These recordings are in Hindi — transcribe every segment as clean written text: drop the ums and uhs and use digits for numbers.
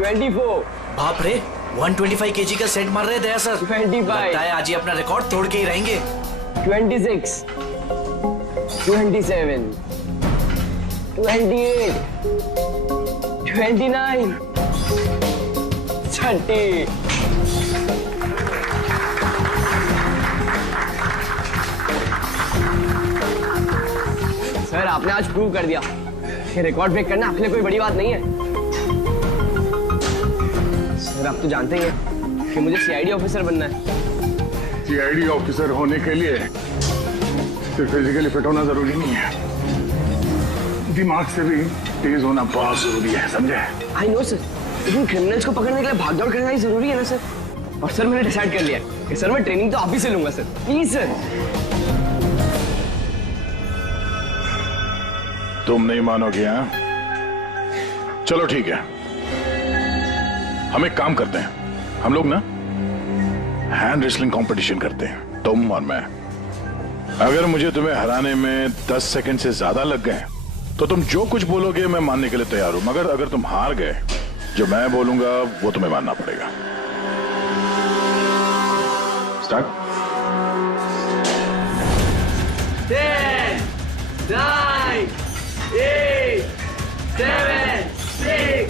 24। बाप रे, 125 kg का सेट मार रहे दया सर। 25। लगता है आज ही अपना रिकॉर्ड तोड़ के ही रहेंगे। 26, 27, 28, 29, 30। सर आपने आज प्रूव कर दिया कि रिकॉर्ड ब्रेक करना अपने कोई बड़ी बात नहीं है। सर आप तो जानते ही हैं कि मुझे सीआईडी ऑफिसर बनना है। सीआईडी ऑफिसर होने के लिए सिर्फ फिजिकली फिट होना जरूरी नहीं है, दिमाग से भी तेज होना बहुत जरूरी है, समझे? आई नो सर, लेकिन क्रिमिनल्स को पकड़ने के लिए भागदौड़ करना ही जरूरी है ना सर। और सर मैंने डिसाइड कर लिया है कि सर मैं ट्रेनिंग तो आप ही से लूंगा सर, प्लीज सर। तुम नहीं मानोगे? हाँ, चलो ठीक है, हम एक काम करते हैं, हम लोग ना हैंड रेसलिंग कंपटीशन करते हैं, तुम और मैं। अगर मुझे तुम्हें हराने में 10 सेकंड से ज्यादा लग गए तो तुम जो कुछ बोलोगे मैं मानने के लिए तैयार हूं, मगर अगर तुम हार गए, जो मैं बोलूंगा वो तुम्हें मानना पड़ेगा। स्टार्ट। 10, 9, 8, 7, 6,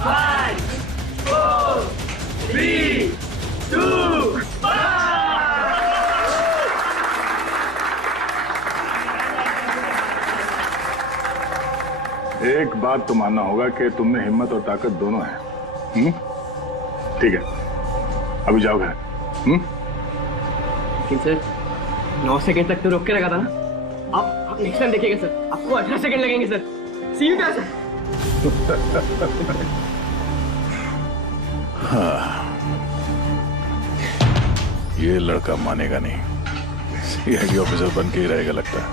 5, 4, 3, 2, 1। एक बात तो मानना होगा कि तुम में हिम्मत और ताकत दोनों है। ठीक है, अभी जाओ घर। लेकिन सर 9 सेकंड तक तो रोक के रखा था ना। आप नेक्स्ट टाइम देखिएगा सर, आपको 18 सेकंड लगेंगे सर। C you sir. हाँ, ये लड़का मानेगा नहीं, सीआईडी ऑफिसर बन के ही रहेगा लगता है।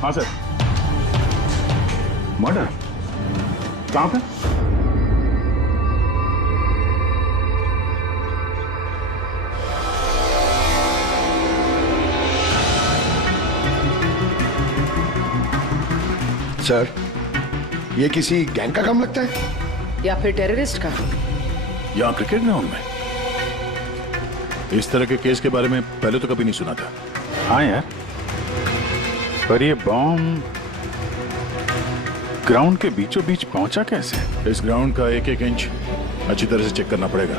हाँ सर। मर्डर कहाँ पे? सर, ये किसी गैंग का काम लगता है या फिर टेररिस्ट का? यहाँ क्रिकेट ग्राउंड में इस तरह के केस के बारे में पहले तो कभी नहीं सुना था। हाँ यार, पर ये बॉम्ब ग्राउंड के बीचों बीच पहुंचा कैसे? इस ग्राउंड का एक एक इंच अच्छी तरह से चेक करना पड़ेगा।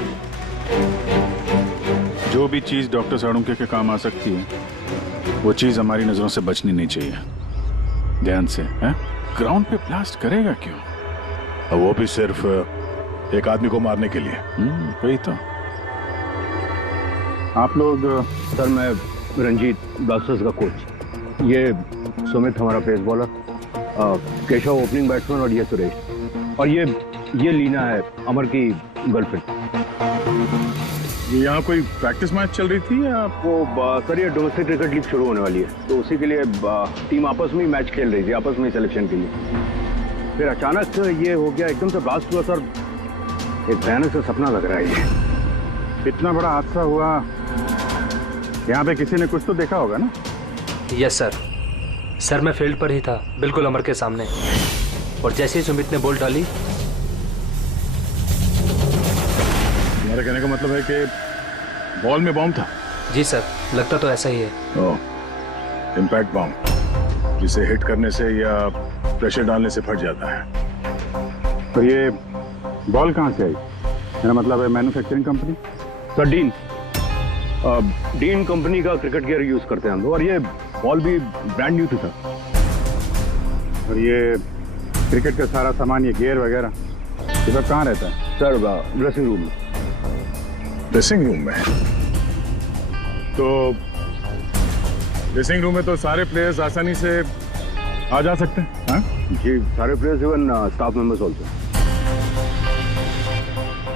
जो भी चीज डॉक्टर साड़ुंके के काम आ सकती है वो चीज हमारी नजरों से बचनी नहीं चाहिए। ध्यान से, हैं? ग्राउंड पे ब्लास्ट करेगा क्यों? और वो भी सिर्फ एक आदमी को मारने के लिए। वही तो। आप लोग? सर मैं रंजीत, ब्लास्टर्स का कोच। ये सुमित हमारा pace bowler, Keshav opening batsman और ये सुरेश, और ये लीना है अमर की गर्लफ्रेंड। यहाँ कोई प्रैक्टिस मैच चल रही थी या? वो सर ये डोमेस्टिक क्रिकेट लीग शुरू होने वाली है, तो उसी के लिए टीम आपस में ही मैच खेल रही थी, आपस में सिलेक्शन के लिए। फिर अचानक ये हो गया, एकदम से ब्लास्ट हुआ सर। एक भयानक सा सपना लग रहा है ये। इतना बड़ा हादसा हुआ, यहाँ पे किसी ने कुछ तो देखा होगा ना? Yes sir. सर मैं फील्ड पर ही था, बिल्कुल अमर के सामने, और जैसे ही सुमित ने बॉल डाली। तुम्हारे कहने का मतलब है कि बॉल में बॉम्ब था? जी सर, लगता तो ऐसा ही है। इम्पैक्ट बॉम्ब, जिसे हिट करने से या प्रेशर डालने से फट जाता है। पर ये बॉल कहाँ से आई? मेरा मतलब है manufacturing company. Sir dean company का क्रिकेट गियर यूज करते हैं हम लोग, और ये बॉल भी ब्रांड न्यू था। और ये क्रिकेट का सारा सामान, ये गियर वगैरह, ये सब कहाँ रहता है? सर ड्रेसिंग रूम में। ड्रेसिंग रूम में? तो ड्रेसिंग रूम में तो सारे प्लेयर्स आसानी से आ जा सकते हैं? हाँ जी, सारे players, even staff members also.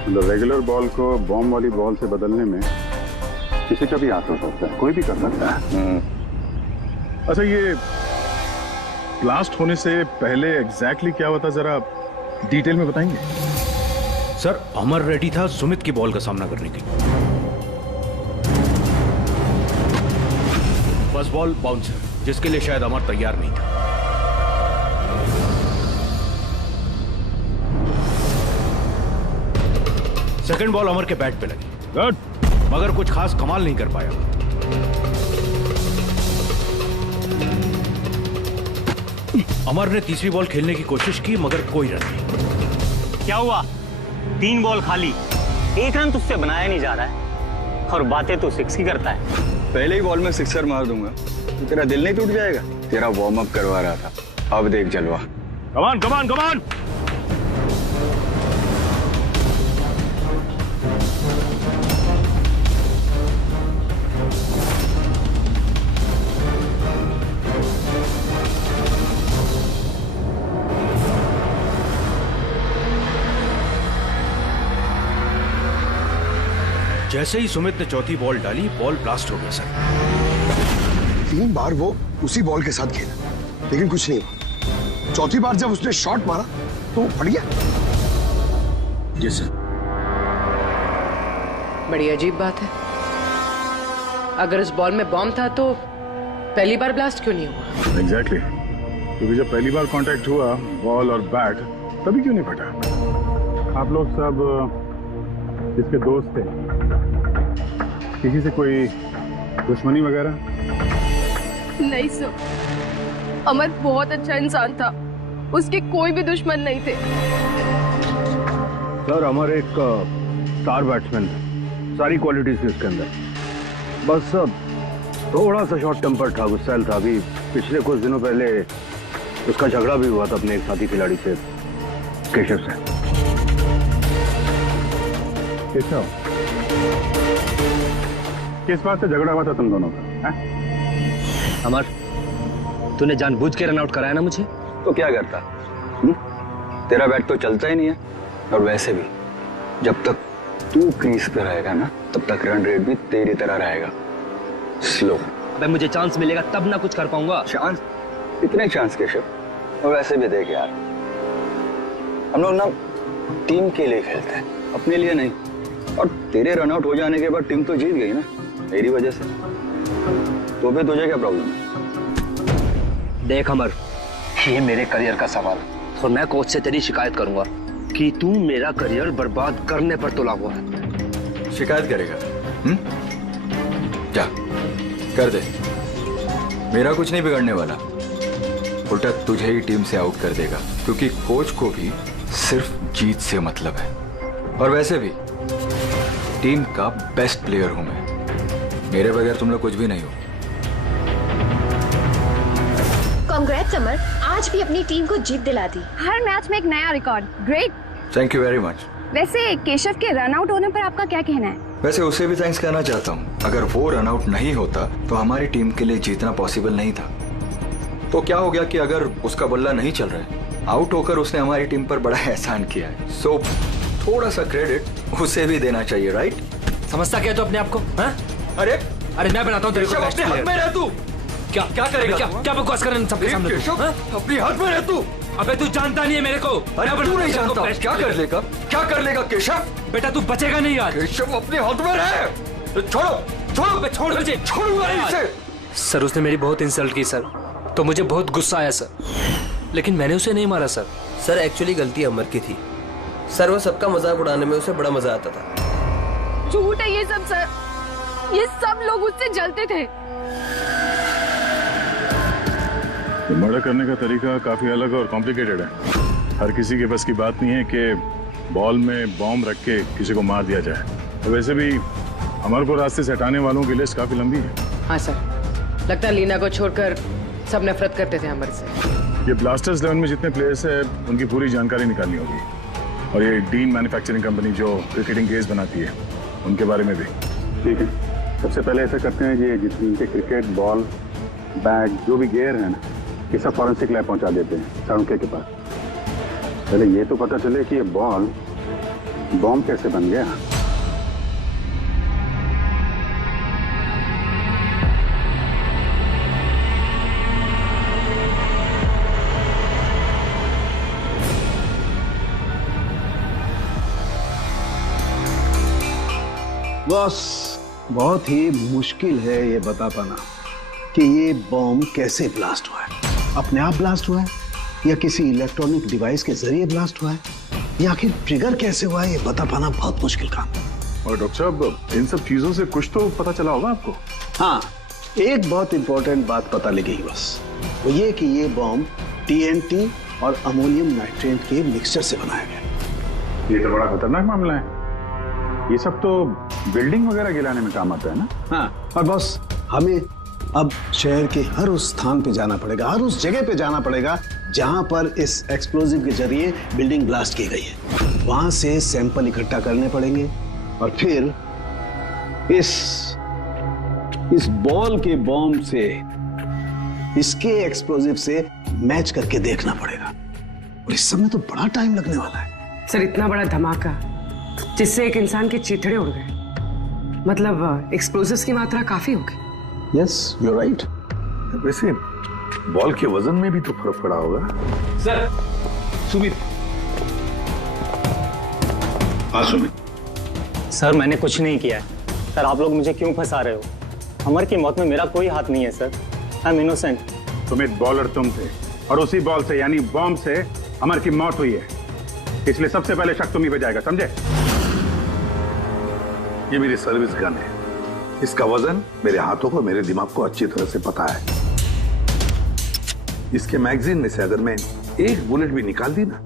मतलब रेगुलर बॉल को बॉम्ब वाली बॉल से बदलने में किसी का भी हाथ हो सकता है, कोई भी कर सकता है। अच्छा, ये ब्लास्ट होने से पहले एग्जैक्टली क्या हुआ था, जरा डिटेल में बताएंगे? सर अमर रेडी था सुमित की बॉल का सामना करने के लिए। फर्स्ट बॉल बाउंसर, जिसके लिए शायद अमर तैयार नहीं था। सेकंड बॉल अमर के बैट पे लगी, गुड, मगर कुछ खास कमाल नहीं कर पाया। अमर ने तीसरी बॉल खेलने की कोशिश की, मगर कोई रन नहीं। क्या हुआ? 3 बॉल खाली, 1 रन तुझसे बनाया नहीं जा रहा है और बातें तो 6 की करता है। पहले ही बॉल में सिक्सर मार दूंगा तो तेरा दिल नहीं टूट जाएगा? तेरा वार्म अप करवा रहा था, अब देख जलवा। कमान कमान कमान। जैसे ही सुमित ने चौथी बॉल डाली, बॉल ब्लास्ट हो गया सर। 3 बार वो उसी बॉल के साथ खेला, लेकिन कुछ नहीं हुआ। चौथी बार जब उसने शॉट मारा तो वो फट गया। जी सर। बड़ी अजीब बात है। अगर इस बॉल में बॉम्ब था तो पहली बार ब्लास्ट क्यों नहीं हुआ? एग्जैक्टली, क्योंकि जब पहली बार कांटेक्ट हुआ बॉल और बैट, तभी क्यों नहीं फटा? आप लोग सब जिसके दोस्त थे, किसी से कोई दुश्मनी वगैरह? नहीं सर, अमर बहुत अच्छा इंसान था, उसके कोई भी दुश्मन नहीं थे। सर अमर एक स्टार बैट्समैन था, सारी क्वालिटीज थी उसके अंदर। बस थोड़ा सा शॉर्ट टेम्पर था, गुस्सैल था। अभी पिछले कुछ दिनों पहले उसका झगड़ा भी हुआ था अपने एक साथी खिलाड़ी से, केशव से। केशव, किस बात से झगड़ा हुआ था तुम दोनों का? अमर, तूने जानबूझ के रन आउट कराया ना मुझे? तो क्या करता? तेरा बैट तो चलता ही नहीं है, और वैसे भी जब तक तू क्रीज पे रहेगा ना, तब तक रन रेट भी तेरी तरह रहेगा, स्लो। अबे मुझे चांस मिलेगा तब ना कुछ कर पाऊंगा। चांस? इतने चांस केशव? और वैसे भी देख यार, हम लोग ना टीम के लिए खेलते हैं, अपने लिए नहीं। और तेरे रन आउट हो जाने के बाद टीम तो जीत गई ना, मेरी वजह से। तो फिर तुझे क्या प्रॉब्लम है? देख अमर, ये मेरे करियर का सवाल है और मैं कोच से तेरी शिकायत करूंगा कि तू मेरा करियर बर्बाद करने पर तुला हुआ है। शिकायत करेगा? जा कर दे, मेरा कुछ नहीं बिगड़ने वाला, उल्टा तुझे ही टीम से आउट कर देगा, क्योंकि कोच को भी सिर्फ जीत से मतलब है। और वैसे भी टीम का बेस्ट प्लेयर हूं मैं, मेरे बगैर तुम लोग कुछ भी नहीं हो। कांग्रेट्स अमर, आज भी अपनी टीम को जीत दिला दी। हर मैच में एक नया record, great. Thank you very much. वैसे केशव के रन आउट होने पर आपका क्या कहना है? वैसे उसे भी थैंक्स कहना चाहता हूँ। अगर वो रन आउट नहीं होता तो हमारी टीम के लिए जीतना पॉसिबल नहीं था। तो क्या हो गया कि अगर उसका बल्ला नहीं चल रहा है, आउट होकर उसने हमारी टीम पर बड़ा एहसान किया है। सो थोड़ा सा क्रेडिट उसे भी देना चाहिए, राइट? समझता क्या तो अपने आप को? अरे मैं बनाता हूँ तेरे को बेस्ट प्लेयर। में रह तू। क्या करेगा? क्या बकवास कर रहा है सबके सामने तू? अपनी हाथ में रह तू। अबे तू जानता नहीं है मेरे को। अरे तू नहीं जानता, क्या कर लेगा? क्या कर लेगा केशव? बेटा तू बचेगा नहीं यार। केशव अपने हाथ में रहे। छोड़ो मुझे, छोड़ूंगा इसे। सर उसने मेरी बहुत इंसल्ट की सर, तो मुझे बहुत गुस्सा आया सर, लेकिन मैंने उसे नहीं मारा सर। सर एक्चुअली गलती अमर की थी सर, वो सबका मजाक उड़ाने में उसे बड़ा मजा आता था। झूठ है ये सब सर, ये सब लोग उससे जलते थे। तो मर्डर करने का तरीका काफी अलग और कॉम्प्लिकेटेड है। हर किसी के बस की बात नहीं है कि बॉल में बॉम्ब रख के किसी को मार दिया जाए। तो वैसे भी अमर को रास्ते से हटाने वालों की लिस्ट काफी लंबी है। हाँ सर, लगता है लीना को छोड़कर सब नफरत करते थे अमर से। ये ब्लास्टर्स 11 में जितने प्लेयर्स हैं उनकी पूरी जानकारी निकालनी होगी, और ये डीन मैन्युफैक्चरिंग कंपनी जो क्रिकेटिंग केस बनाती है उनके बारे में भी। ठीक है, सबसे पहले ऐसा करते हैं कि जितने क्रिकेट बॉल बैग जो भी गेयर है ना, ये सब फॉरेंसिक लैब पहुंचा देते हैं सारुके के पास। पहले ये तो पता चले कि ये बॉल बॉम्ब कैसे बन गया। बॉस, बहुत ही मुश्किल है ये बता पाना कि ये बॉम्ब कैसे ब्लास्ट हुआ है। अपने आप ब्लास्ट हुआ है या किसी इलेक्ट्रॉनिक डिवाइस के जरिए ब्लास्ट हुआ है, या आखिर ट्रिगर कैसे हुआ है, ये बता पाना बहुत मुश्किल काम है। और डॉक्टर साहब, इन सब चीजों से कुछ तो पता चला होगा आपको? हाँ, एक बहुत इंपॉर्टेंट बात पता लगी बस, वो ये कि ये बॉम्ब TNT और अमोनियम नाइट्रेट के मिक्सचर से बनाया गया। ये तो बड़ा खतरनाक मामला है। ये सब तो बिल्डिंग वगैरह गिराने में काम आता है ना? हाँ, और बॉस हमें अब शहर के हर उस स्थान पे जाना पड़ेगा, हर उस जगह पे जाना पड़ेगा जहां पर इस एक्सप्लोजिव के जरिए बिल्डिंग ब्लास्ट की गई है। वहां से सैंपल इकट्ठा करने पड़ेंगे और फिर इस बॉल के बॉम्ब से इसके एक्सप्लोजिव से मैच करके देखना पड़ेगा, और इस समय तो बड़ा टाइम लगने वाला है। सर, इतना बड़ा धमाका जिससे एक इंसान के चीथड़े उड़ गए, मतलब एक्सप्लोजिव्स की मात्रा काफी हो गई। Yes, you are right. वैसे बॉल के वजन में भी तो फर्क पड़ा होगा। सर, सुमित। हाँ सुमित। सर, मैंने कुछ नहीं किया है। सर, आप लोग मुझे क्यों फंसा रहे हो? अमर की मौत में मेरा कोई हाथ नहीं है sir. I am innocent. Sumit, bowler तुम थे और उसी बॉल से यानी बॉम्ब से अमर की मौत हुई है, इसलिए सबसे पहले शक तुम्ही पे जाएगा, समझे? ये मेरी सर्विस गन है, इसका वजन मेरे हाथों को, मेरे दिमाग को अच्छी तरह से पता है। इसके मैगजीन में से अगर मैं एक बुलेट भी निकाल दी ना,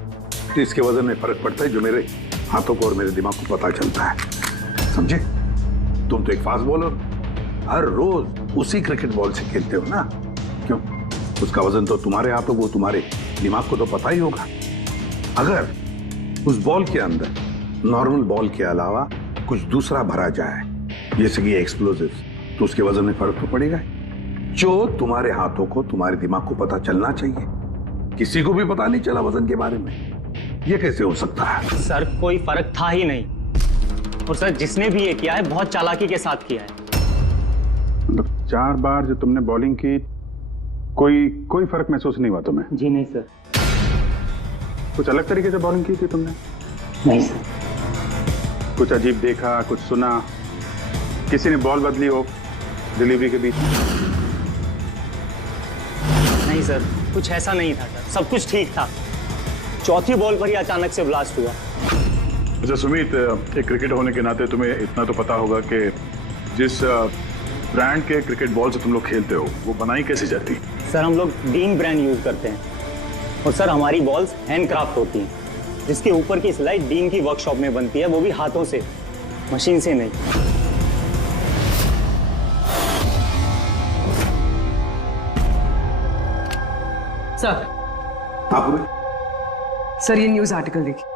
तो इसके वजन में फर्क पड़ता है, जो मेरे हाथों को और मेरे दिमाग को पता चलता है, समझे? तुम तो एक फास्ट बॉलर, हर रोज उसी क्रिकेट बॉल से खेलते हो ना, क्यों? उसका वजन तो तुम्हारे हाथों को, तुम्हारे दिमाग को तो पता ही होगा। अगर उस बॉल के अंदर नॉर्मल बॉल के अलावा कुछ दूसरा भरा जाए, जैसे कि एक्सप्लोजिव, तो उसके वजन में फर्क तो पड़ेगा, जो तुम्हारे हाथों को, तुम्हारे दिमाग को पता चलना चाहिए। किसी को भी पता नहीं चला वजन के बारे में, ये कैसे हो सकता है? सर, कोई फर्क था ही नहीं, और सर जिसने भी ये किया है बहुत चालाकी के साथ किया है। मतलब 4 बार जो तुमने बॉलिंग की, कोई फर्क महसूस नहीं हुआ तुम्हें? जी नहीं सर। कुछ अलग तरीके से बॉलिंग की थी तुमने? नहीं सर। कुछ अजीब देखा, कुछ सुना, किसी ने बॉल बदली हो डिलीवरी के बीच? नहीं सर, कुछ ऐसा नहीं था सर, सब कुछ ठीक था। चौथी बॉल पर ही अचानक से ब्लास्ट हुआ। अच्छा सुमित, एक क्रिकेटर होने के नाते तुम्हें इतना तो पता होगा कि जिस ब्रांड के क्रिकेट बॉल से तुम लोग खेलते हो, वो बनाई कैसे जाती? सर, हम लोग डीन ब्रांड यूज करते हैं, और सर हमारी बॉल्स हैंडक्राफ्ट होती हैं, जिसके ऊपर की सिलाई डीन की वर्कशॉप में बनती है, वो भी हाथों से, मशीन से नहीं। सर, सर, ये न्यूज आर्टिकल देखिए।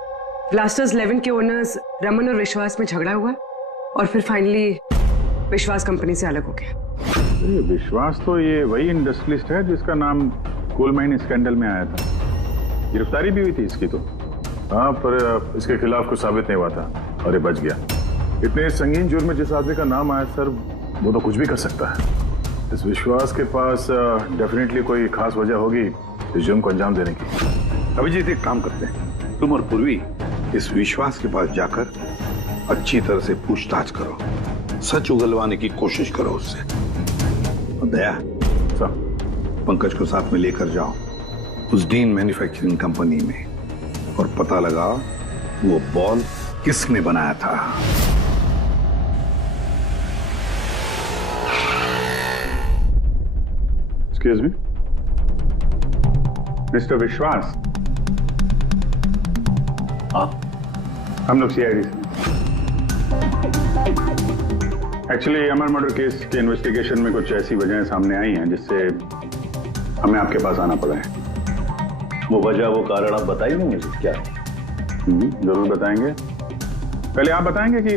ब्लास्टर्स 11 के ओनर्स रमन और विश्वास में झगड़ा हुआ और फिर फाइनली विश्वास कंपनी से अलग हो गया। विश्वास तो ये वही इंडस्ट्रियलिस्ट है जिसका नाम कोल माइन स्कैंडल में आया था, गिरफ्तारी भी हुई थी इसकी तो। हाँ, पर इसके खिलाफ कुछ साबित नहीं हुआ था और ये बच गया। इतने संगीन जुर्म में जिस आदमी का नाम आया सर, वो तो कुछ भी कर सकता है। इस विश्वास के पास डेफिनेटली कोई खास वजह होगी इस जुर्म को अंजाम देने की। अभिजीत, एक काम करते हैं, तुम और पूर्वी इस विश्वास के पास जाकर अच्छी तरह से पूछताछ करो, सच उगलवाने की कोशिश करो उससे। और दया, पंकज को साथ में लेकर जाओ उस डीन मैन्युफैक्चरिंग कंपनी में और पता लगाओ वो बॉल किसने बनाया था। एक्सक्यूज मी, मिस्टर विश्वास। हम लोग CID से। एक्चुअली अमर मर्डर केस के इन्वेस्टिगेशन में कुछ ऐसी वजहें सामने आई हैं जिससे हमें आपके पास आना पड़ा है। वो वजह, वो कारण आप बताएंगे मुझे क्या? जरूर बताएंगे। पहले आप बताएंगे कि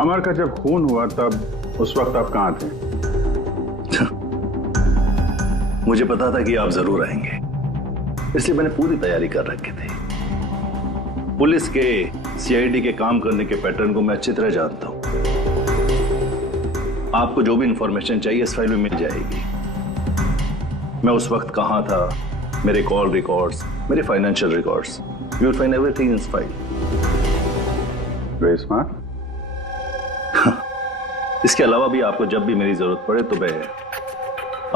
अमर का जब खून हुआ तब उस वक्त आप कहां थे? मुझे पता था कि आप जरूर आएंगे, इसलिए मैंने पूरी तैयारी कर रखी थी। पुलिस के, CID के काम करने के पैटर्न को मैं अच्छी तरह जानता हूं। आपको जो भी इंफॉर्मेशन चाहिए इस फाइल में मिल जाएगी। मैं उस वक्त कहां था, मेरे कॉल रिकॉर्ड्स, मेरे financial records, you will find everything in this file. Very smart. इसके अलावा भी आपको जब भी मेरी जरूरत पड़े तो मैं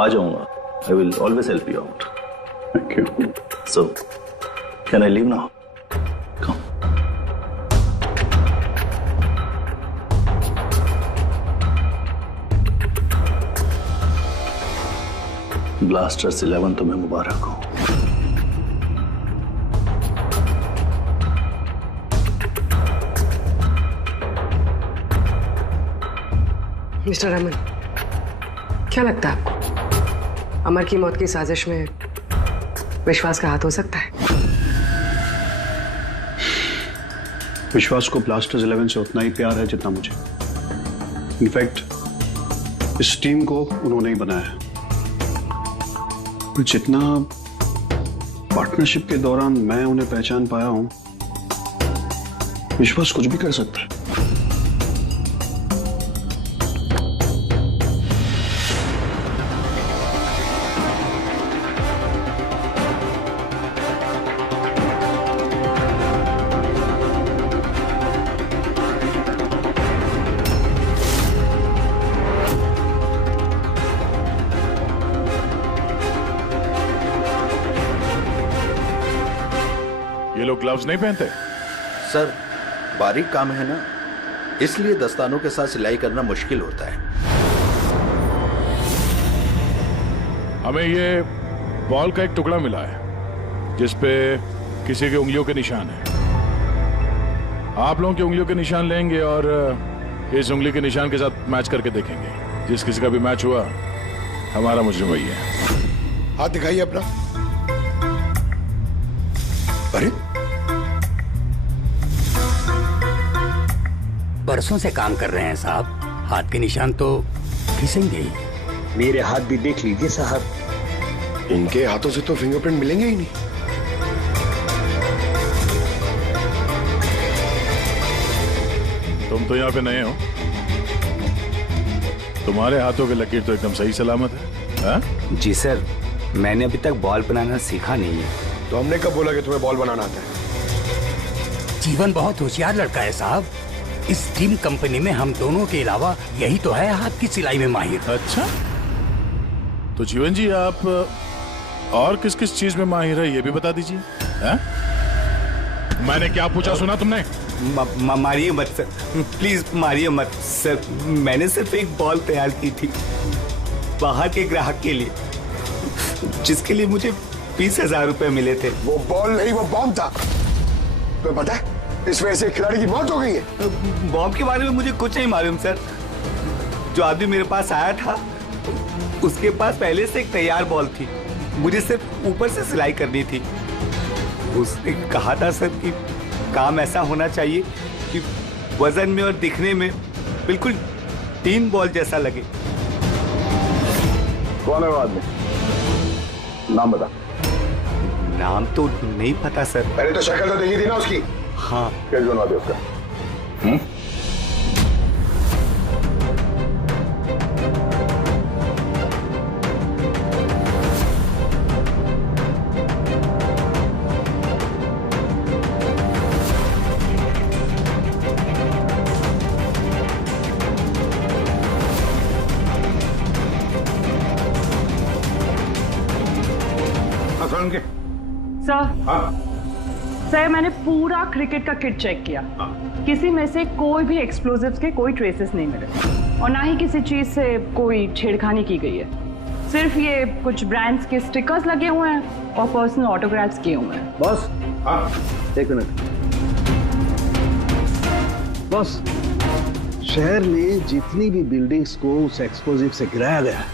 आ जाऊंगा. I will always help you out. Thank you. So, can I leave now? Come. Blasters 11 तुम्हें मुबारक हो. मिस्टर रमन, क्या लगता है आपको अमर की मौत की साजिश में विश्वास का हाथ हो सकता है? विश्वास को ब्लास्टर्स 11 से उतना ही प्यार है जितना मुझे. इनफैक्ट इस टीम को उन्होंने ही बनाया है. जितना पार्टनरशिप के दौरान मैं उन्हें पहचान पाया हूं, विश्वास कुछ भी कर सकता है. ये लोग ग्लव्स नहीं पहनते? सर, बारीक काम है ना, इसलिए दस्तानों के साथ सिलाई करना मुश्किल होता है. हमें ये बॉल का एक टुकड़ा मिला है जिसपे किसी की उंगलियों के निशान है. आप लोगों की उंगलियों के निशान लेंगे और इस उंगली के निशान के साथ मैच करके देखेंगे. जिस किसी का भी मैच हुआ, हमारा मुजरिम वही है. हाथ दिखाइए अपना. अरे बरसों से काम कर रहे हैं साहब, हाथ के निशान तो खींचेंगे ही. मेरे हाथ भी देख लीजिए साहब. इनके हाथों से तो फिंगरप्रिंट मिलेंगे ही नहीं. तुम तो यहाँ पे नए हो, तुम्हारे हाथों के लकीर तो एकदम सही सलामत है. हा? जी सर, मैंने अभी तक बॉल बनाना सीखा नहीं है. तो हमने कब बोला कि तुम्हें बॉल बनाना आता है? जीवन बहुत होशियार लड़का है साहब. इस टीम कंपनी में हम दोनों के अलावा यही तो है हाथ की सिलाई में माहिर. अच्छा, तो जीवन जी आप और किस किस चीज में माहिर है ये भी बता दीजिए. मैंने क्या पूछा सुना तुमने? मारिए मत सर, प्लीज मारिए मत सर. मैंने सिर्फ एक बॉल तैयार की थी बाहर के ग्राहक के लिए, जिसके लिए मुझे 20,000 रुपए मिले थे. वो बॉल नहीं, वो बॉम्ब था. तुम्हें पता है इस वजह से खिलाड़ी की मौत हो गई है. बॉम्ब के बारे में मुझे कुछ नहीं मालूम सर. जो आदमी मेरे पास आया था उसके पास पहले से एक तैयार बॉल थी, मुझे सिर्फ ऊपर से सिलाई करनी थी. उसने कहा था सर कि काम ऐसा होना चाहिए कि वजन में और दिखने में बिल्कुल टीम बॉल जैसा लगे. कौन है वो आदमी? नाम बता. नाम तो नहीं पता सर. पहले तो शक्ल तो देखी थी ना उसकी. हाँ. क्या बनवा दे उसका? सर, मैंने पूरा क्रिकेट का किट चेक किया. किसी में से कोई भी एक्सप्लोजिव्स के कोई ट्रेसेस नहीं मिले और ना ही किसी चीज से कोई छेड़खानी की गई है. सिर्फ ये कुछ ब्रांड्स के स्टिकर्स लगे हुए हैं और पर्सनल ऑटोग्राफ्स किए हुए हैं. बॉस, एक मिनट. बॉस, शहर में जितनी भी बिल्डिंग्स को उस एक्सप्लोजिव से गिराया गया है,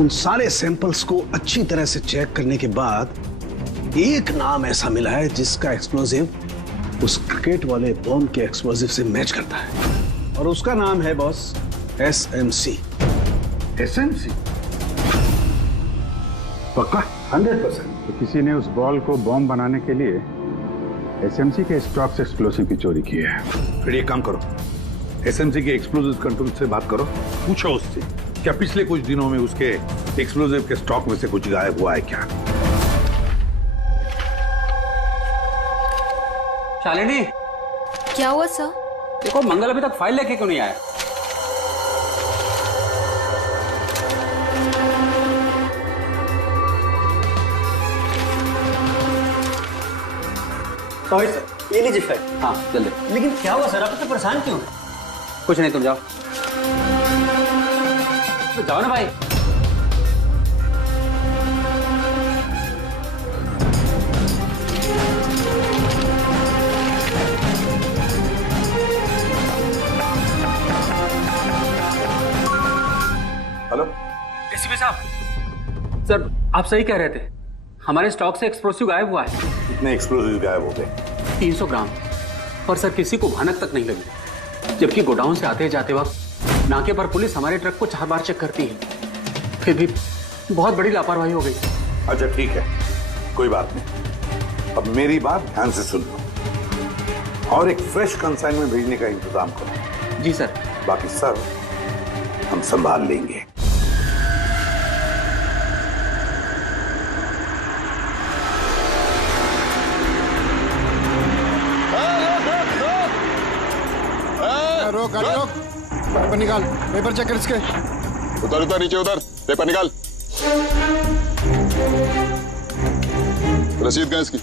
उन सारे सैंपल्स को अच्छी तरह से चेक करने के बाद एक नाम ऐसा मिला है जिसका एक्सप्लोजिव उस क्रिकेट वाले बॉम्ब के एक्सप्लोजिव से मैच करता है. और उसका नाम है बॉस SMC. SMC? पक्का? 100%. तो किसी ने उस बॉल को बॉम्ब बनाने के लिए SMC के स्टॉक से एक्सप्लोसिव की चोरी की है. फिर एक काम करो, SMC के एक्सप्लोजिव कंट्रोल से बात करो, पूछो उससे क्या पिछले कुछ दिनों में उसके एक्सप्लोजिव के स्टॉक में से कुछ गायब हुआ है क्या. शालिनी, क्या हुआ सर? देखो मंगल अभी तक फाइल लेके क्यों नहीं आया? रोहित सर, ये लीजिए फाइल। हाँ जल्दी। लेकिन क्या हुआ सर, आप इतने परेशान क्यों? कुछ नहीं, तुम जाओ। तो जाओ ना भाई। हेलो एसीपी साहब, सर आप सही कह रहे थे, हमारे स्टॉक से एक्सप्लोसिव गायब हुआ है। कितने एक्सप्लोसिव गायब हो गए? 300 ग्राम। और सर किसी को भनक तक नहीं लगी, जबकि गोडाउन से आते जाते वक्त नाके पर पुलिस हमारे ट्रक को 4 बार चेक करती है, फिर भी बहुत बड़ी लापरवाही हो गई। अच्छा ठीक है, कोई बात नहीं। अब मेरी बात ध्यान से सुन लो और एक फ्रेश कंसाइनमेंट भेजने का इंतजाम करो। जी सर। बाकी सर हम संभाल लेंगे। रोक गाड़ी रोक, पेपर निकाल, पेपर चेक कर इसके। उधर उधर नीचे उधर, पेपर निकाल। रसीद कहाँ इसकी?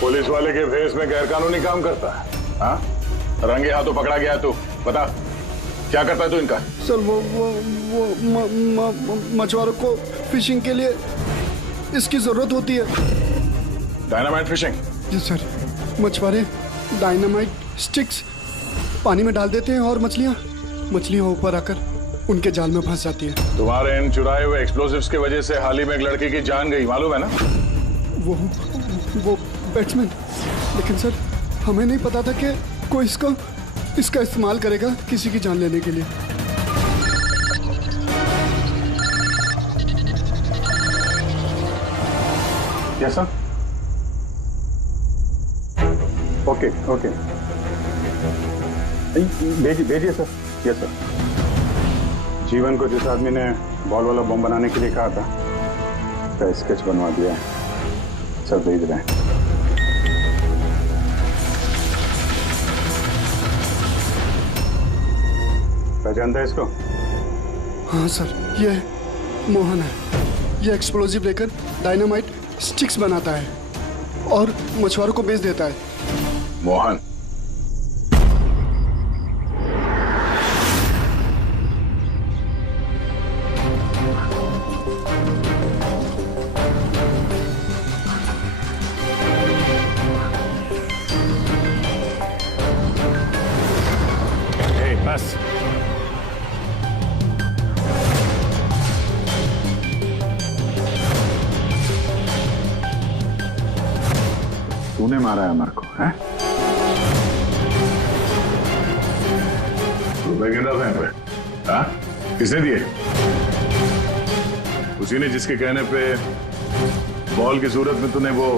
पुलिस वाले के भेस में गैरकानूनी काम करता है? हाँ, रंगे हाथों पकड़ा गया तू, बता क्या करता है तू इनका? सर वो मछुआरों को फिशिंग के लिए इसकी जरूरत होती है। Dynamite fishing? जी सर, मछुआरे डायनामाइट स्टिक्स पानी में डाल देते हैं और मछलियां ऊपर आकर उनके जाल में फंस जाती है। तुम्हारे इन चुराए हुए एक्सप्लोसिव्स की वजह से हाल ही में एक लड़की की जान गई, मालूम है ना? वो बैट्समैन, लेकिन सर हमें नहीं पता था कि कोई इसका इस्तेमाल करेगा किसी की जान लेने के लिए। Yes sir. ओके ओके, भेजिए सर। Yes sir. जीवन को जिस आदमी ने बॉल वाला बम बनाने के लिए कहा था, उसका स्केच बनवा दिया है सर, भेज रहे हैं। पहचानता है इसको? हाँ सर, ये मोहन है। ये एक्सप्लोजिव लेकर डायनामाइट स्टिक्स बनाता है और मछुआरों को बेच देता है। मोहन? बस तूने मारा है अमर को, हैं? रुपए गिन रहा था पे? हाँ? किसने दिए? उसी ने जिसके कहने पे बॉल की सूरत में तूने वो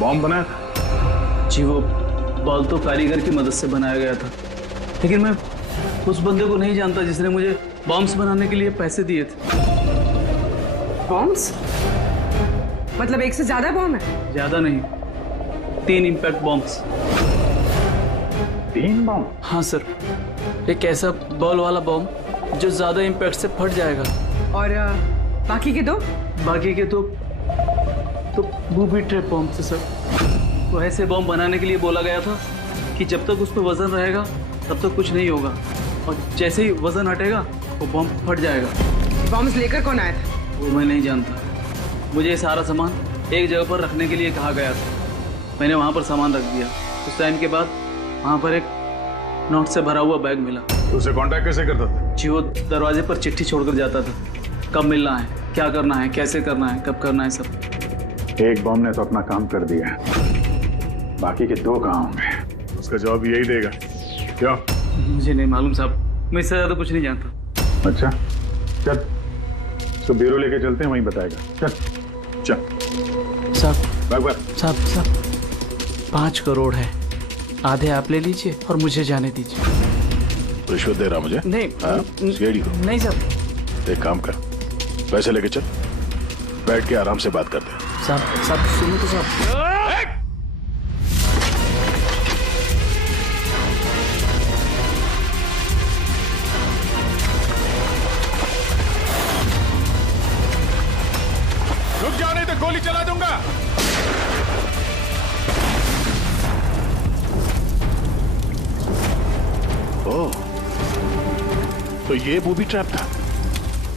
बॉम्ब बनाया था? जी वो बॉल तो कारीगर की मदद से बनाया गया था, लेकिन मैं उस बंदे को नहीं जानता जिसने मुझे बॉम्ब्स बनाने के लिए पैसे दिए थे। बॉम्ब्स? मतलब एक से ज्यादा बॉम्ब है? ज्यादा नहीं, 3 इम्पैक्ट बॉम्ब्स। 3 बॉम्ब? हाँ सर, एक ऐसा बॉल वाला बॉम्ब जो ज्यादा इम्पैक्ट से फट जाएगा। और बाकी के 2? बाकी के तो बूबी ट्रैप बॉम्ब थे सर। तो ऐसे बॉम्ब बनाने के लिए बोला गया था कि जब तक उस पर वजन रहेगा तब तक कुछ नहीं होगा, और जैसे ही वजन हटेगा वो बॉम्ब फट जाएगा। बॉम्ब्स लेकर कौन आया था? वो मैं नहीं जानता, मुझे सारा सामान एक जगह पर रखने के लिए कहा गया था। मैंने वहाँ पर सामान रख दिया। उस टाइम के बाद वहाँ पर एक नोट से भरा हुआ बैग मिला। उसे कांटेक्ट कैसे करता था? जी वो दरवाजे पर चिट्ठी छोड़कर जाता था, कब मिलना है, क्या करना है, कैसे करना है, कब करना है, सब। एक बॉम्ब ने तो अपना काम कर दिया, बाकी के 2 कहाँ होंगे? उसका जवाब यही देगा। क्यों? मुझे नहीं मालूम साहब, मैं इससे ज्यादा कुछ नहीं जानता। अच्छा चल, तो ब्यूरो लेके चलते हैं, वहीं बताएगा। चल चल साहब साहब 5 करोड़ है, आधे आप ले लीजिए और मुझे जाने दीजिए। रिश्वत दे रहा मुझे? नहीं सीआईडी को? नहीं साहब। एक काम कर, पैसे लेके चल, बैठ के आराम से बात करते हैं। साहब सुनो तो साहब। रुक जाओ नहीं तो गोली चला दूंगा। ओह, तो ये बूबी ट्रैप था।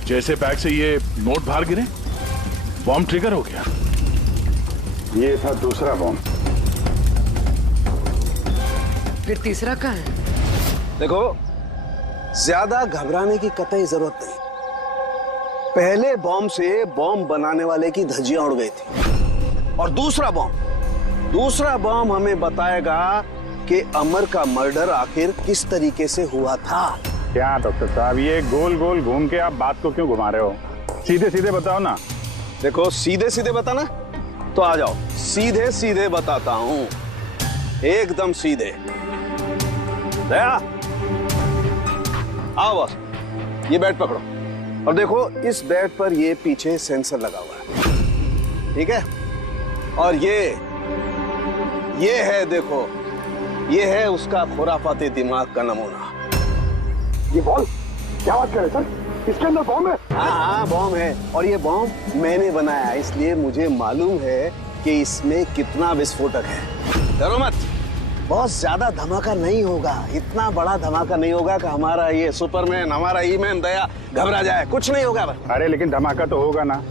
जैसे बैग से ये नोट बाहर गिरे, बॉम्ब ट्रिगर हो गया। ये था दूसरा बॉम्ब। फिर तीसरा कहाँ है? देखो, ज्यादा घबराने की कतई जरूरत नहीं। पहले बॉम्ब से बॉम्ब बनाने वाले की धज्जियां उड़ गई थी, और दूसरा बॉम्ब हमें बताएगा कि अमर का मर्डर आखिर किस तरीके से हुआ था। क्या डॉक्टर साहब, ये गोल गोल घूम के आप बात को क्यों घुमा रहे हो? सीधे सीधे बताओ ना। देखो, सीधे सीधे बताना तो आ जाओ, सीधे सीधे बताता हूं, एकदम सीधे। दया, आओ बस, ये बैट पकड़ो और देखो, इस बैट पर ये पीछे सेंसर लगा हुआ है, ठीक है? और ये है, देखो, ये है उसका खुराफाती दिमाग का नमूना। ये बॉल, क्या बात कर रहे सर? इसके अंदर बॉम्ब है? हाँ बॉम्ब है, और ये बॉम्ब मैंने बनाया, इसलिए मुझे मालूम है कि इसमें कितना विस्फोटक है। डरो मत, बहुत ज्यादा धमाका नहीं होगा, इतना बड़ा धमाका नहीं होगा कि हमारा ये सुपरमैन, हमारा ईमैन दया घबरा जाए, कुछ नहीं होगा बस। अरे लेकिन धमाका तो होगा ना।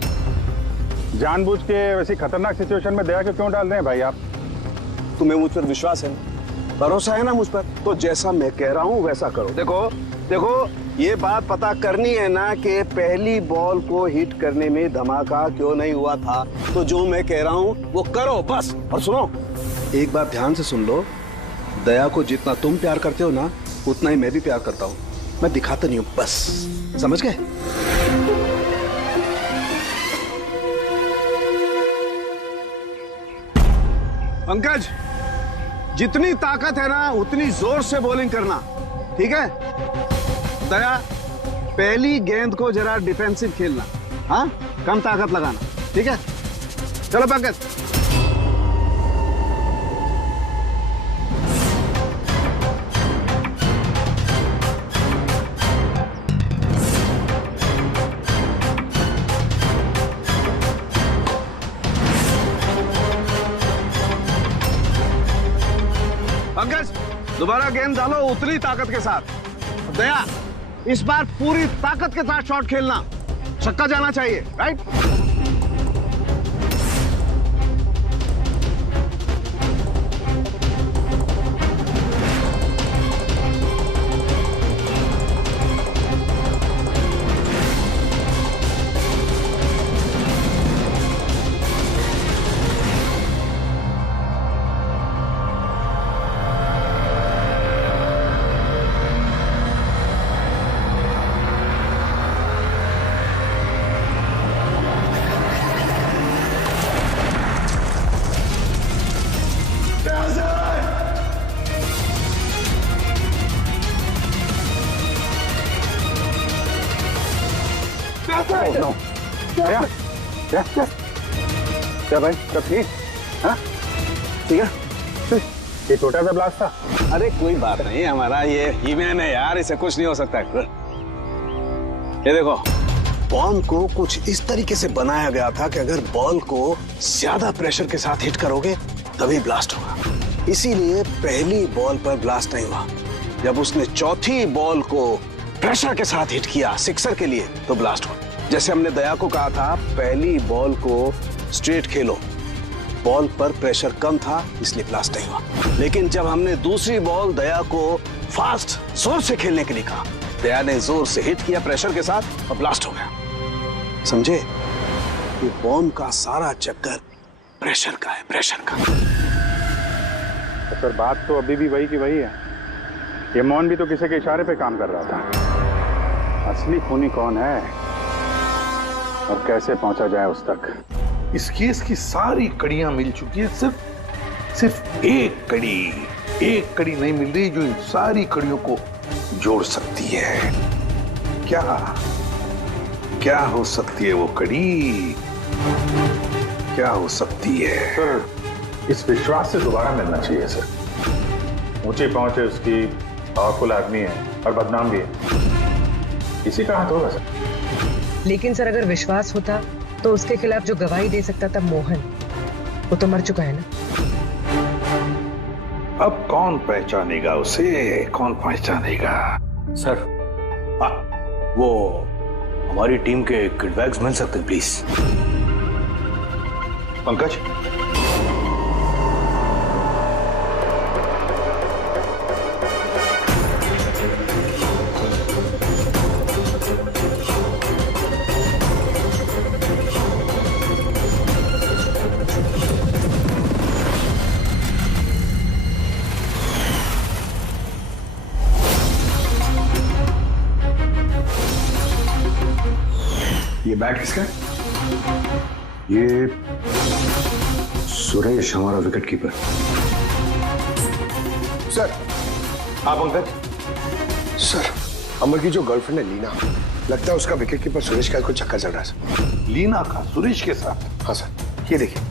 जानबूझ के वैसी खतरनाक सिचुएशन में दया को क्यों डाल रहे हैं भाई आप? तुम्हें मुझ पर विश्वास है ना, भरोसा है ना मुझ पर, तो जैसा मैं कह रहा हूँ वैसा करो। देखो, ये बात पता करनी है ना कि पहली बॉल को हिट करने में धमाका क्यों नहीं हुआ था, तो जो मैं कह रहा हूँ वो करो बस। और सुनो, एक बात ध्यान से सुन लो, दया को जितना तुम प्यार करते हो ना, उतना ही मैं भी प्यार करता हूँ। मैं दिखाता नहीं हूँ, बस समझ गए? पंकज, जितनी ताकत है ना उतनी जोर से बॉलिंग करना, ठीक है? दया, पहली गेंद को जरा डिफेंसिव खेलना, हाँ, कम ताकत लगाना, ठीक है? चलो पंकज। पंकज, दोबारा गेंद डालो उतनी ताकत के साथ। दया, इस बार पूरी ताकत के साथ शॉट खेलना, छक्का जाना चाहिए, राइट? क्या भाई, सब ठीक? हाँ ठीक है। ये छोटा सा ब्लास्ट था। अरे कोई बात नहीं, हमारा ये ईमैन है यार, इसे कुछ नहीं हो सकता है। ये देखो, बॉम्ब को कुछ इस तरीके से बनाया गया था कि अगर बॉल को ज्यादा प्रेशर के साथ हिट करोगे तभी ब्लास्ट होगा। इसीलिए पहली बॉल पर ब्लास्ट नहीं हुआ। जब उसने चौथी बॉल को प्रेशर के साथ हिट किया सिक्सर के लिए, तो ब्लास्ट हुआ। जैसे हमने दया को कहा था, पहली बॉल को स्ट्रेट खेलो, बॉल पर प्रेशर कम था इसलिए ब्लास्ट नहीं हुआ। लेकिन जब हमने दूसरी बॉल दया को फास्ट जोर से खेलने के लिए कहा, दया ने जोर से हिट किया प्रेशर के साथ और ब्लास्ट हो गया। समझे? ये बॉम्ब का सारा चक्कर प्रेशर का है, प्रेशर का। तो सर बात तो अभी भी वही की वही है। ये मोहन भी तो किसी के इशारे पे काम कर रहा था। असली खूनी कौन है और कैसे पहुंचा जाए उस तक? इस केस की सारी कड़ियां मिल चुकी है, सिर्फ एक कड़ी नहीं मिल रही जो इन सारी कड़ियों को जोड़ सकती है। क्या हो सकती है वो कड़ी? क्या हो सकती है? सर, इस विश्वास से दोबारा मिलना चाहिए सर। ऊंची पहुंच है उसकी, पावरफुल आदमी है और बदनाम भी है। इसी का हाथ होगा सर। लेकिन सर अगर विश्वास होता तो उसके खिलाफ जो गवाही दे सकता था मोहन, वो तो मर चुका है ना। अब कौन पहचानेगा उसे? कौन पहचानेगा? सर वो हमारी टीम के किड बैग्स मिल सकते हैं प्लीज। पंकज, ये बैट किसका है? ये सुरेश, हमारा विकेट कीपर। सर। हाँ पंकज। सर, अमर की जो गर्लफ्रेंड है लीना, लगता है उसका विकेट कीपर सुरेश का कोई चक्कर चल रहा है सर। लीना का सुरेश के साथ? हाँ सर, ये देखिए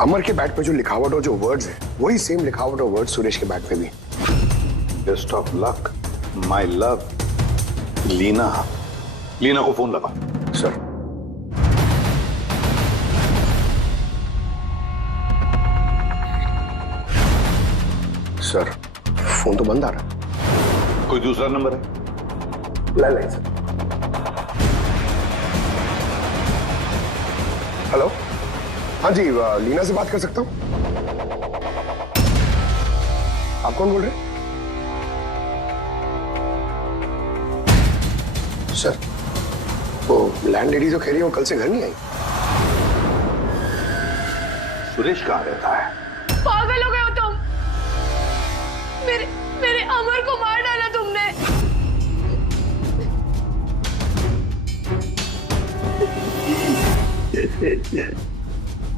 अमर के बैट पे जो लिखावट और जो वर्ड्स है वही सेम लिखावट और वर्ड सुरेश के बैट पे भी। Best of luck my love. Leena को फोन लगा। सर। सर, फोन तो बंद आ रहा। कोई दूसरा नंबर है? Landline sir. हेलो, हाँ जी, लीना से बात कर सकता हूँ? आप कौन बोल रहे हैं? सर, वो लैंड लेडी जो कह रही है वो कल से घर नहीं आई। सुरेश कहाँ रहता है? पागल हो गए हो तुम? मेरे अमर को मार डाला तुमने।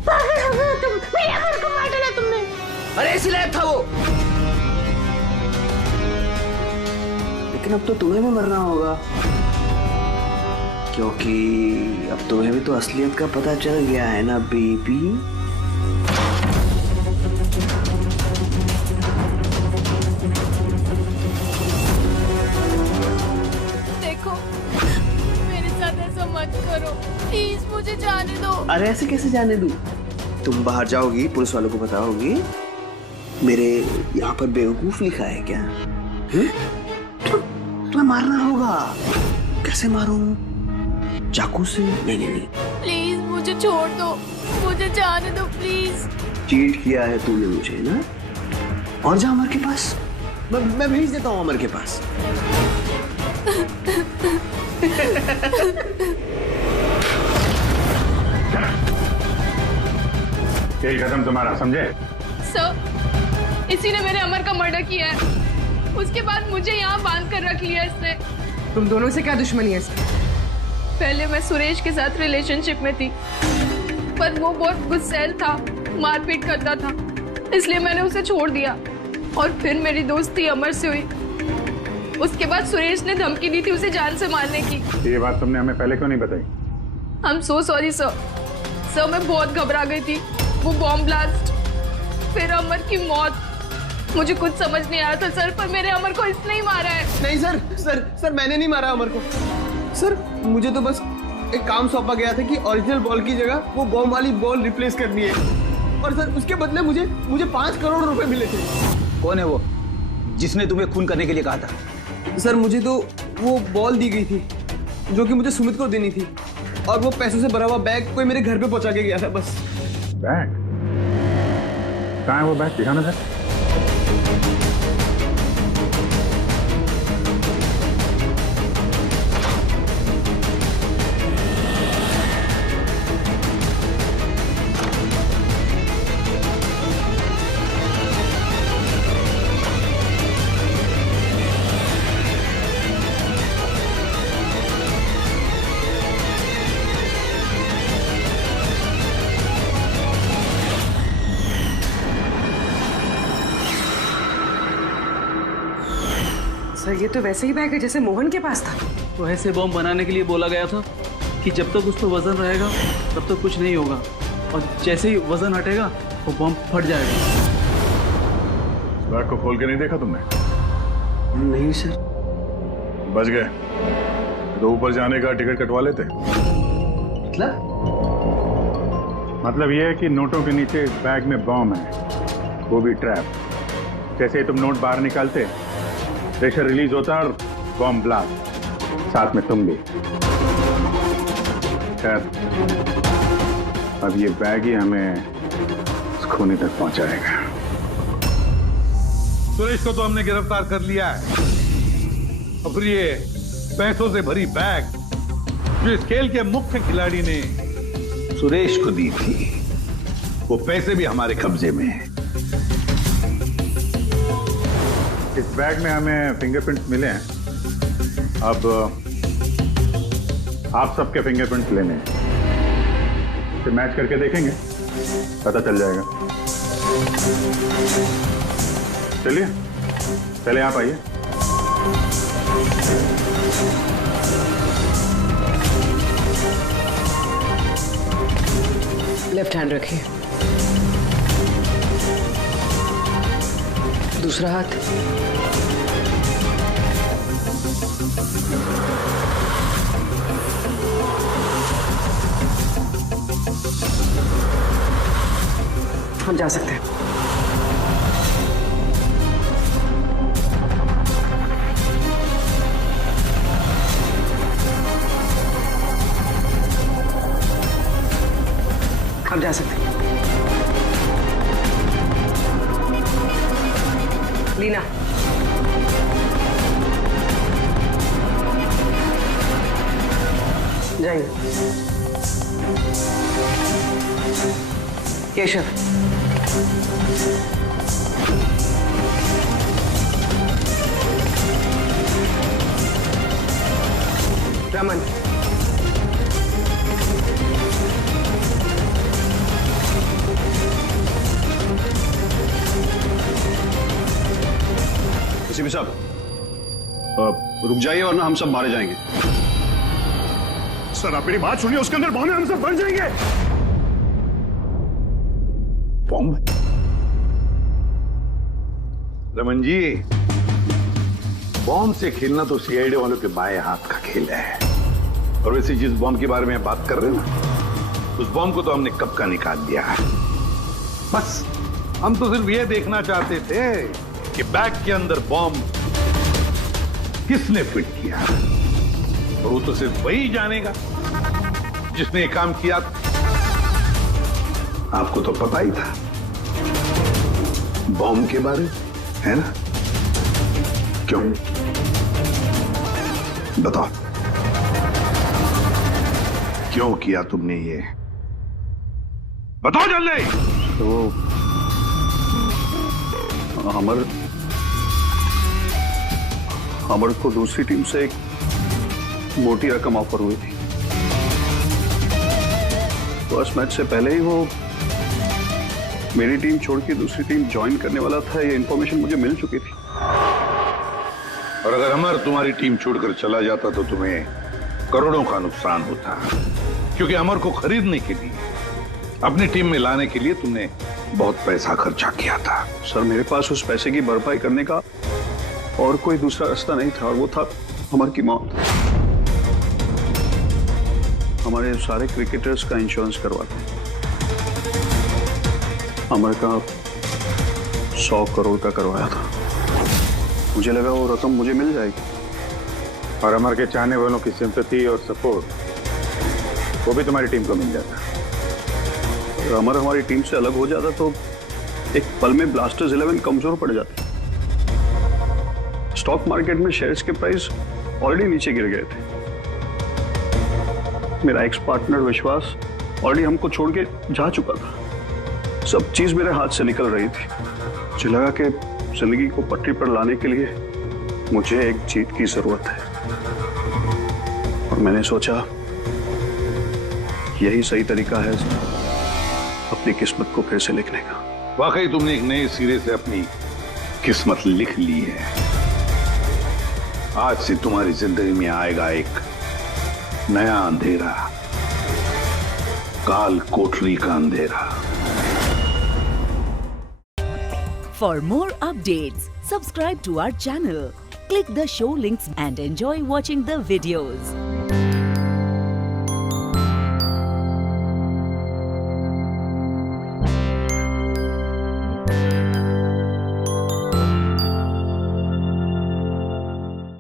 पागल हो गए हो तुम? मेरे अमर को मार डाला तुमने। अरे इसलिए था वो। लेकिन अब तो तुम्हें भी मरना होगा, क्योंकि अब तुम्हें भी तो असलियत का पता चल गया है ना बेबी। देखो, मेरे साथ ऐसा मत करो प्लीज, मुझे जाने दो। अरे ऐसे कैसे जाने दूं? तुम बाहर जाओगी, पुलिस वालों को बताओगी मेरे यहाँ पर बेवकूफ लिखा है क्या? तुम्हें मारना होगा। कैसे मारूं? चाकू से? नहीं। प्लीज मुझे छोड़ दो, मुझे जाने दो प्लीज। चीट किया है तूने मुझे ना? और जा अमर के पास, मैं भेज देता हूँ अमर के पास। खेल खत्म तुम्हारा, समझे? सर, इसी ने मेरे अमर का मर्डर किया है। उसके बाद मुझे यहाँ बांध कर रख लिया इसने। तुम दोनों से क्या दुश्मनी है इसकी? पहले मैं सुरेश के साथ रिलेशनशिप में थी, पर वो बहुत गुस्सैल था, मारपीट करता था, इसलिए मैंने उसे छोड़ दिया। और फिर मेरी दोस्ती अमर से हुई। उसके बाद सुरेश ने धमकी दी थी उसे जान से मारने की। ये बात तुमने हमें पहले क्यों नहीं बताई? I am so sorry sir. Sir, मैं बहुत घबरा गई थी। वो बॉम्ब ब्लास्ट, फिर अमर की मौत, मुझे कुछ समझ नहीं आ रहा था सर, पर मेरे अमर को इसने ही मारा है। नहीं सर, मैंने नहीं मारा अमर को। सर, मुझे तो बस एक काम सौंपा गया था कि ओरिजिनल बॉल की जगह वो बॉम्ब वाली बॉल रिप्लेस करनी है, और सर उसके बदले मुझे 5 करोड़ रुपए मिले थे। कौन है वो जिसने तुम्हें खून करने के लिए कहा था? सर, मुझे तो वो बॉल दी गई थी जो कि मुझे सुमित को देनी थी, और वो पैसों से भरा हुआ बैग कोई मेरे घर पे पहुंचा के गया था बस। बैग? कहाँ है वो बैग? दिखाना सर। सर ये तो वैसे ही बैग है जैसे मोहन के पास था। तो ऐसे बॉम्ब बनाने के लिए बोला गया था कि जब तक उस पर वजन रहेगा तब तक कुछ नहीं होगा, और जैसे ही वजन हटेगा वो बॉम्ब फट जाएगा। बैग को खोल के नहीं देखा तुमने? नहीं सर। बच गए तो ऊपर जाने का टिकट कटवा लेते। मतलब ये है कि नोटों के नीचे इस बैग में बॉम्ब है, वो भी ट्रैप। जैसे ही तुम नोट बाहर निकालते, प्रेशर रिलीज होता और बॉम्ब ब्लास्ट, साथ में तुम भी। खैर, अब ये बैग ही हमें खूनी तक पहुंचाएगा। सुरेश को तो हमने गिरफ्तार कर लिया है, और फिर ये पैसों से भरी बैग जो इस खेल के मुख्य खिलाड़ी ने सुरेश को दी थी, वो पैसे भी हमारे कब्जे में हैं। इस बैग में हमें फिंगरप्रिंट्स मिले हैं। अब आप सबके फिंगरप्रिंट्स लेने हैं, फिर मैच करके देखेंगे, पता चल जाएगा। चलिए पहले आप आइए। लेफ्ट हैंड रखिए, दूसरा हाथ। हम जा सकते हैं। हम जा सकते हैं। लीना, जाइए। केशव, रमन, सीपी साहब रुक जाइए वरना हम सब मारे जाएंगे। सर आप मेरी बात सुनिए, उसके अंदर बॉम्ब है, हम सब मर जाएंगे। बॉम्ब? रमन जी, बॉम्ब से खेलना तो सीआईडी वालों के बाएं हाथ का खेल है। और वैसे जिस बॉम्ब के बारे में बात कर रहे हैं ना, उस बॉम्ब को तो हमने कब का निकाल दिया है। बस हम तो सिर्फ ये देखना चाहते थे कि बैग के अंदर बॉम्ब किसने फिट किया, और वो तो सिर्फ वही जानेगा जिसने ये काम किया था। आपको तो पता ही था बॉम्ब के बारे में, है ना? क्यों बताओ, क्यों किया तुमने ये? बताओ जल्दी। तो अमर को दूसरी टीम से एक मोटी रकम ऑफर हुई थी। फर्स्ट मैच से पहले ही वो मेरी टीम छोड़ के दूसरी टीम ज्वाइन करने वाला था, ये इंफॉर्मेशन मुझे मिल चुकी थी। और अगर अमर तुम्हारी टीम छोड़कर चला जाता तो तुम्हें करोड़ों का नुकसान होता, क्योंकि अमर को खरीदने के लिए, अपनी टीम में लाने के लिए तुमने बहुत पैसा खर्चा किया था। सर मेरे पास उस पैसे की भरपाई करने का और कोई दूसरा रास्ता नहीं था, और वो था अमर की मौत। हमारे सारे क्रिकेटर्स का इंश्योरेंस करवाते हैं। अमर का 100 करोड़ का करवाया था। मुझे लगा वो रकम मुझे मिल जाएगी, और अमर के चाहने वालों की सिंपैथी और सपोर्ट वो भी तुम्हारी टीम को मिल जाता। अगर अमर हमारी टीम से अलग हो जाता तो एक पल में ब्लास्टर्स 11 कमजोर पड़ जाती। स्टॉक मार्केट में शेयर्स के प्राइस ऑलरेडी नीचे गिर गए थे। मेरा एक्स पार्टनर विश्वास ऑलरेडी हमको छोड़ के जा चुका था। सब चीज मेरे हाथ से निकल रही थी। मुझे लगा कि जिंदगी को पटरी पर लाने के लिए मुझे एक जीत की जरूरत है, और मैंने सोचा यही सही तरीका है अपनी किस्मत को फिर से लिखने का। वाकई तुमने एक नए सिरे से अपनी किस्मत लिख ली है। आज से तुम्हारी जिंदगी में आएगा एक नया अंधेरा, काल कोठरी का अंधेरा। For more updates, subscribe to our channel, click the show links and enjoy watching the videos.